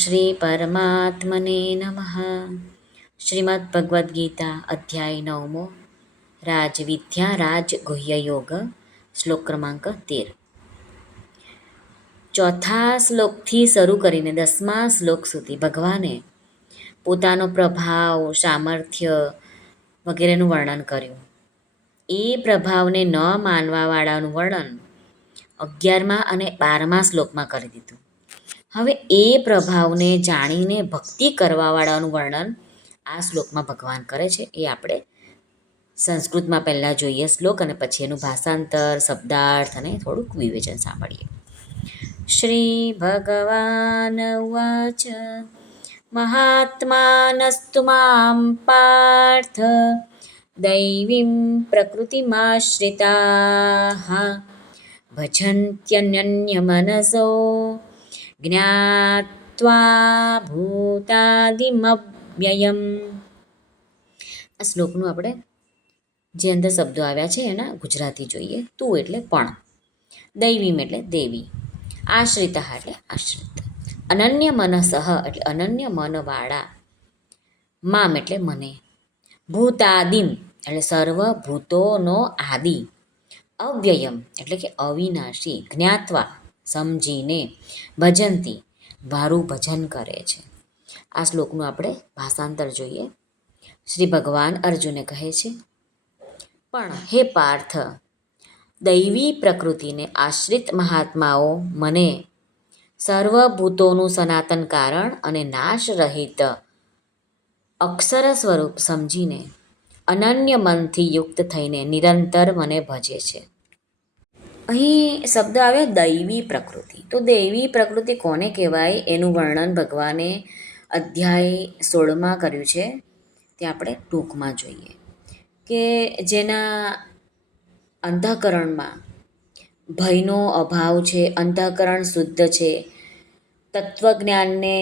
શ્રી પરમાત્મને નમઃ. શ્રીમદ્ ભગવદ્ ગીતા અધ્યાય 9મો રાજવિદ્યા રાજગુહ્ય યોગ શ્લોક ક્રમાંક 13. ચોથા શ્લોકથી શરૂ કરીને 10મા શ્લોક સુધી ભગવાને પોતાનો પ્રભાવ, સામર્થ્ય વગેરેનું વર્ણન કર્યું. એ પ્રભાવને ન માનવાવાળાનું વર્ણન 11મા અને 12મા શ્લોકમાં કરી દીધું. હવે એ પ્રભાવને જાણીને ભક્તિ કરવાવાળાનું વર્ણન આ શ્લોકમાં ભગવાન કરે છે. એ આપણે સંસ્કૃતમાં પહેલાં જોઈએ શ્લોક અને પછી એનું ભાષાંતર, શબ્દાર્થ અને થોડુંક વિવેચન સાંભળીએ. શ્રી ભગવાન ઉવાચ મહાત્માનસ્તુ મામ પાર્થ દૈવીમ પ્રકૃતિમાશ્રિતાઃ ભજન્ત્યનન્યમનસો જ્ઞાત્વા ભૂતાદિમવ્યયમ. આ શ્લોકનું આપણે જે અંદર શબ્દો આવ્યા છે એના ગુજરાતી જોઈએ. તું એટલે પણ, દૈવીમ એટલે દેવી, આશ્રિતા એટલે આશ્રિત, અનન્ય મનસઃ એટલે અનન્ય મનવાળા, મામ એટલે મને, ભૂતાદિમ એટલે સર્વ ભૂતોનો આદિ, અવ્યયમ એટલે કે અવિનાશી, જ્ઞાત્વા સમજીને, ભજંતી મારું ભજન કરે છે. આ શ્લોકનું આપણે ભાષાંતર જોઈએ. શ્રી ભગવાન અર્જુને કહે છે, પણ હે પાર્થ, દૈવી પ્રકૃતિને આશ્રિત મહાત્માઓ મને સર્વભૂતોનું સનાતન કારણ અને નાશ રહિત અક્ષર સ્વરૂપ સમજીને અનન્ય મનથી યુક્ત થઈને નિરંતર મને ભજે છે. અહીં શબ્દ આવ્યો દૈવી પ્રકૃતિ. તો દૈવી પ્રકૃતિ કોને કહેવાય એનું વર્ણન ભગવાને અધ્યાય 16માં કર્યું છે. તે આપણે ટૂંકમાં જોઈએ કે જેના અંતઃકરણમાં ભયનો અભાવ છે, અંતઃકરણ શુદ્ધ છે, તત્વજ્ઞાનને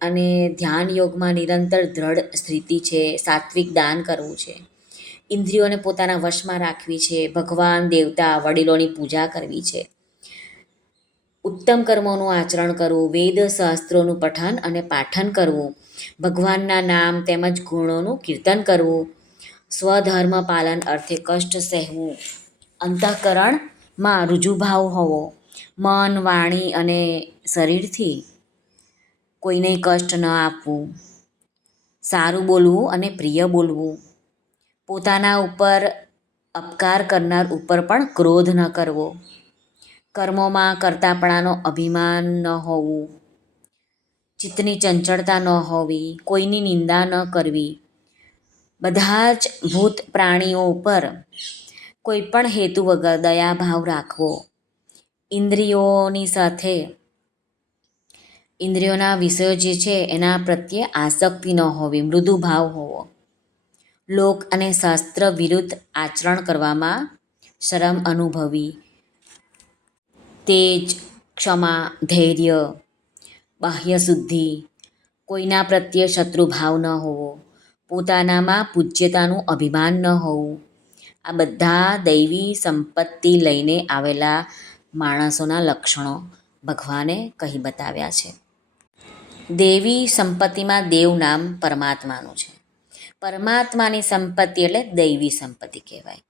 અને ધ્યાન યોગમાં નિરંતર દ્રઢ સ્થિતિ છે, સાત્વિક દાન કરવું છે, ઇન્દ્રિયોને પોતાના વશમાં રાખવી છે, ભગવાન, દેવતા, વડીલોની પૂજા કરવી છે, ઉત્તમ કર્મોનું આચરણ કરવું, વેદ શાસ્ત્રોનું પઠન અને પાઠન કરવું, ભગવાનના નામ તેમજ ગુણોનું કીર્તન કરવું, સ્વધર્મ પાલન અર્થે કષ્ટ સહેવું, અંતઃકરણમાં રુજુભાવ હોવો, મન, વાણી અને શરીરથી કોઈને કષ્ટ ન આપવું, સારું બોલવું અને પ્રિય બોલવું, પોતાના ઉપર અપકાર કરનાર ઉપર પણ ક્રોધ ન કરવો, કર્મોમાં કરતાપણાનો અભિમાન ન હોવું, ચિત્તની ચંચળતા ન હોવી, કોઈની નિંદા ન કરવી, બધા જ ભૂત પ્રાણીઓ ઉપર કોઈ પણ હેતુ વગર દયાભાવ રાખવો, ઇન્દ્રિયોની સાથે ઇન્દ્રિયોના વિષયો જે છે એના પ્રત્યે આસક્તિ ન હોવી, મૃદુ ભાવ હોવો, લોક અને શાસ્ત્ર વિરુદ્ધ આચરણ કરવામાં શરમ અનુભવી, તેજ, ક્ષમા, ધૈર્ય, બાહ્ય શુદ્ધિ, કોઈના પ્રત્યે શત્રુભાવ ન હોવો, પોતાનામાં પૂજ્યતાનું અભિમાન ન હોવું, આ બધા દૈવી સંપત્તિ લઈને આવેલા માણસોના લક્ષણો ભગવાને કહી બતાવ્યા છે. દેવી સંપત્તિમાં દેવ નામ પરમાત્માનું છે. પરમાત્માની સંપત્તિ એટલે દૈવી સંપત્તિ કહેવાય.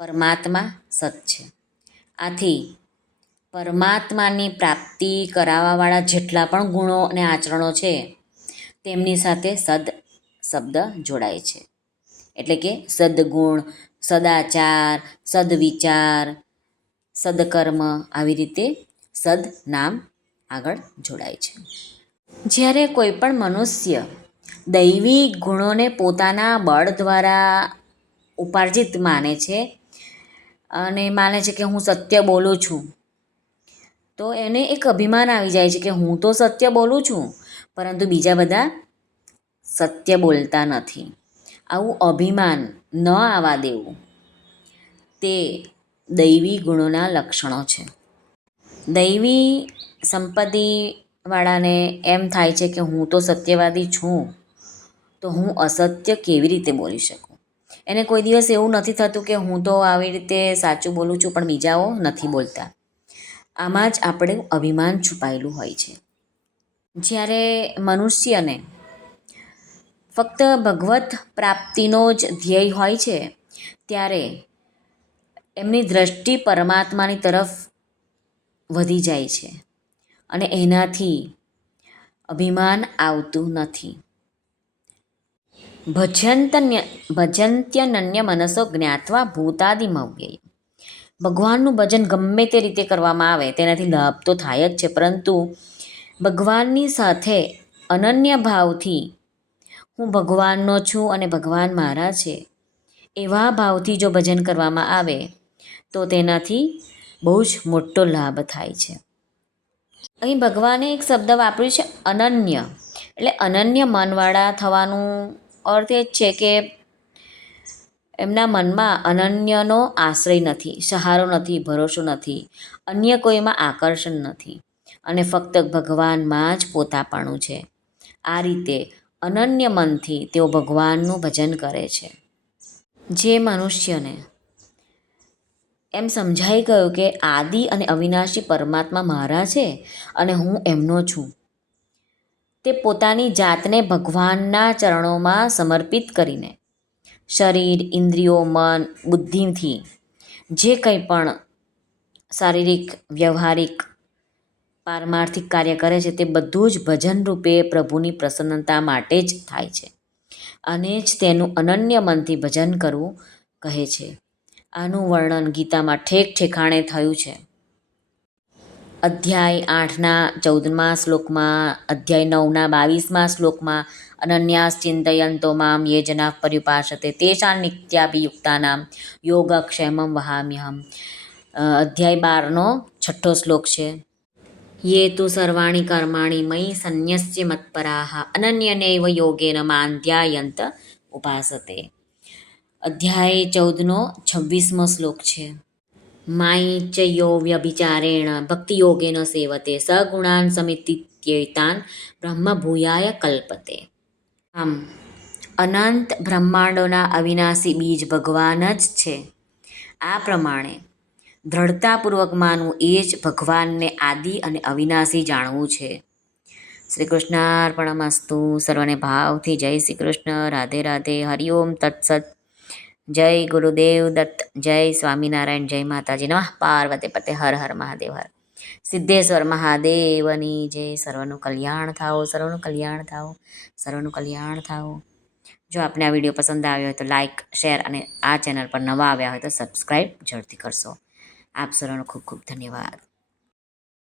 પરમાત્મા સત છે. આથી પરમાત્માની પ્રાપ્તિ કરાવવાવાળા જેટલા પણ ગુણો અને આચરણો છે તેમની સાથે સદ શબ્દ જોડાય છે. એટલે કે સદગુણ, સદાચાર, સદવિચાર, સદકર્મ, આવી રીતે સદ નામ આગળ જોડાય છે. જ્યારે કોઈ પણ મનુષ્ય દૈવી ગુણોને પોતાના બળ દ્વારા ઉપાર્જિત માને છે અને માને છે કે હું સત્ય બોલું છું, તો એને એક અભિમાન આવી જાય છે કે હું તો સત્ય બોલું છું પરંતુ બીજા બધા સત્ય બોલતા નથી. આવું અભિમાન ન આવવા દેવું તે દૈવી ગુણોના લક્ષણો છે. દૈવી સંપત્તિવાળાને એમ થાય છે કે હું તો સત્યવાદી છું, તો હું અસત્ય કેવી રીતે બોલી શકું. એને કોઈ દિવસ એવું નથી થતું કે હું તો આવી રીતે સાચું બોલું છું પણ બીજાઓ નથી બોલતા. આમાં જ આપણું અભિમાન છુપાયેલું હોય છે. જ્યારે મનુષ્યને ફક્ત ભગવત પ્રાપ્તિનો જ ધ્યેય હોય છે ત્યારે એમની દ્રષ્ટિ પરમાત્માની તરફ વધી જાય છે અને એનાથી અભિમાન આવતું નથી. ભજન્ત્યનન્ય મનસો જ્ઞાત્વા ભૂતાદિમવ્યય. ભગવાનનું ભજન ગમે તે રીતે કરવામાં આવે તેનાથી લાભ તો થાય જ છે, પરંતુ ભગવાનની સાથે અનન્ય ભાવથી હું ભગવાનનો છું અને ભગવાન મારા છે એવા ભાવથી જો ભજન કરવામાં આવે તો તેનાથી બહુ જ મોટો લાભ થાય છે. અહીં ભગવાને એક શબ્દ વાપર્યું છે અનન્ય, એટલે અનન્ય મનવાળા થવાનું અર્થ એ જ છે કે એમના મનમાં અનન્યનો આશ્રય નથી, સહારો નથી, ભરોસો નથી, અન્ય કોઈમાં આકર્ષણ નથી અને ફક્ત ભગવાનમાં જ પોતાપણું છે. આ રીતે અનન્ય મનથી તેઓ ભગવાનનું ભજન કરે છે. જે મનુષ્યને એમ સમજાઈ ગયું કે આદિ અને અવિનાશી પરમાત્મા મારા છે અને હું એમનો છું, તે પોતાની જાતને ભગવાનના ચરણોમાં સમર્પિત કરીને શરીર, ઇન્દ્રિયો, મન, બુદ્ધિથી જે કંઈ પણ શારીરિક, વ્યવહારિક, પારમાર્થિક કાર્ય કરે છે તે બધું જ ભજન રૂપે પ્રભુની પ્રસન્નતા માટે જ થાય છે અને જ તેનું અનન્ય મનથી ભજન કરવું કહે છે. આનું વર્ણન ગીતામાં ઠેક ઠેકાણે થયું છે. અધ્યાય 8ના 14મા શ્લોકમાં, અધ્યાય 9ના 22મા શ્લોકમાં અનન્યાસ ચિંતયંતો મામ યે જનાઃ પર્યુપાસતે તેષાં નિત્યાભિયુક્તાનાં યોગક્ષેમં વહામ્યહમ. અધ્યાય 12નો 6ઠ્ઠો શ્લોક છે. યે તુ સર્વાણિ કર્માણિ મયિ સંન્યસ્ય મત્પરાઃ અનન્યનૈવ યોગેન માં ધ્યાયન્ત ઉપાસતે. અધ્યાય 14નો 26મો શ્લોક છે. માયી ચ યો વ્યભિચારેણ ભક્તિયોગેન સેવતે સગુણાન સમિતિત્યેતાન બ્રહ્મ ભૂયાય કલ્પતે. આમ અનંત બ્રહ્માંડોના અવિનાશી બીજ ભગવાન જ છે. આ પ્રમાણે દ્રઢતાપૂર્વક માનવું એ જ ભગવાનને આદિ અને અવિનાશી જાણવું છે. શ્રી કૃષ્ણાર્પણમસ્તુ. સર્વને ભાવથી જય શ્રી કૃષ્ણ. રાધે રાધે. હરિઓમ તત્સત. જય ગુરુદેવ દત્ત. જય સ્વામિનારાયણ. જય માતાજી. નમઃ પાર્વતી પતે. હર હર મહાદેવ. હર સિદ્ધેશ્વર મહાદેવની જય. સર્વનું કલ્યાણ થાઓ, સર્વનું કલ્યાણ થાઓ, સર્વનું કલ્યાણ થાઓ. જો આપને આ વિડીયો પસંદ આવ્યો હોય તો લાઇક, શેર અને આ ચેનલ પર નવા આવ્યા હોય તો સબસ્ક્રાઈબ જરૂરથી કરશો. આપ સર્વનો ખૂબ ખૂબ ધન્યવાદ.